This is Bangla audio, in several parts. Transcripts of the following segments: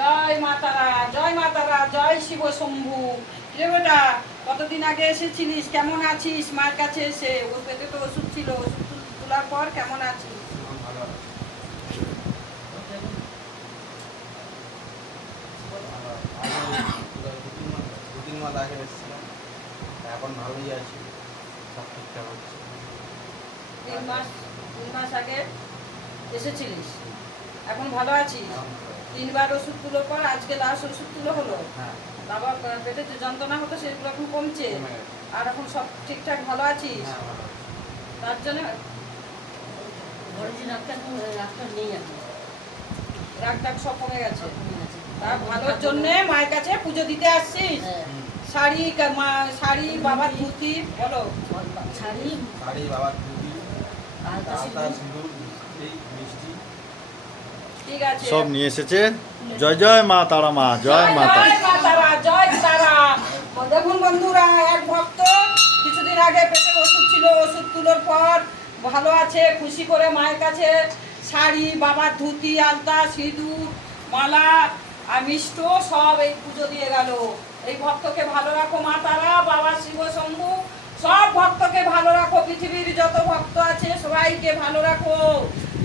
জয় মা তারা, জয় মা তারা, জয় শিব শম্ভু। রে বেটা, কতদিন আগে এসেছিলিস, কেমন আছিস? মার কাছে এসে ওর পেটে তো ওষুধ ছিল, ওষুধ তোলার পর কেমন আছিস? ভালো আছে। দু-তিন মাস আগে এসেছিলাম, এখন ভালোই আছি, সব ঠিকঠাক হচ্ছে। 3 মাস আগে এসেছিলিস, এখন ভালো আছিস? এখন ভালো আছি। 3বার ওষুধ তুলোর পর আজকে লাস্ট ওষুধ তুলো হলো। হ্যাঁ, বাবা পেটে যে যন্ত্রণা হতো সেগুলো এখন কমছে, কমে গেছে। আর এখন সব ঠিকঠাক ভালো আছিস? হ্যাঁ, ভালো আছি। তার জন্য ঘরে যে রাগটা নেই এখন, রাগ টাগ সব কমে গেছে। কমে গেছে। তার ভালোর জন্য মায়ের কাছে পুজো দিতে আসছিস। হ্যাঁ, হুম। শাড়ি বাবার ধুতি বলো। শাড়ি শাড়ি, বাবার টুপি, আলতা আলতা, সিঁদুর, সিঁদুর, মিষ্টি। ঠিক আছে, সব নিয়ে এসেছে। জয় জয় মা তারা মা, জয় মা তারা। জয় মা তারা, জয় তারা। দেখুন বন্ধুরা, এক ভক্ত কিছুদিন আগে পেটে ওষুধ ছিল, ওষুধ তুলোর পর ভালো আছে, খুশি করে মায়ের কাছে শাড়ি, বাবার ধুতি, আলতা, সিঁদুর, মালা আর মিষ্ট সব এই পুজো দিয়ে গেল। এই ভক্তকে ভালো রাখো মা তারা, বাবা শিব শম্ভু, সব ভক্তকে ভালো রাখো। পৃথিবীর যত ভক্ত আছে সবাইকে ভালো রাখো,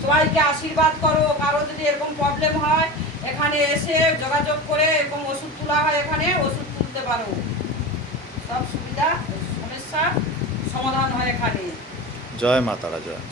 সবাইকে আশীর্বাদ করো। কারো যদি এরকম প্রবলেম হয় এখানে এসে যোগাযোগ করে এবং ওষুধ তোলা হয়, এখানে ওষুধ তুলতে পারো। সব সুবিধা সমস্যা সমাধান হয় এখানে। জয় মা তারা, জয়।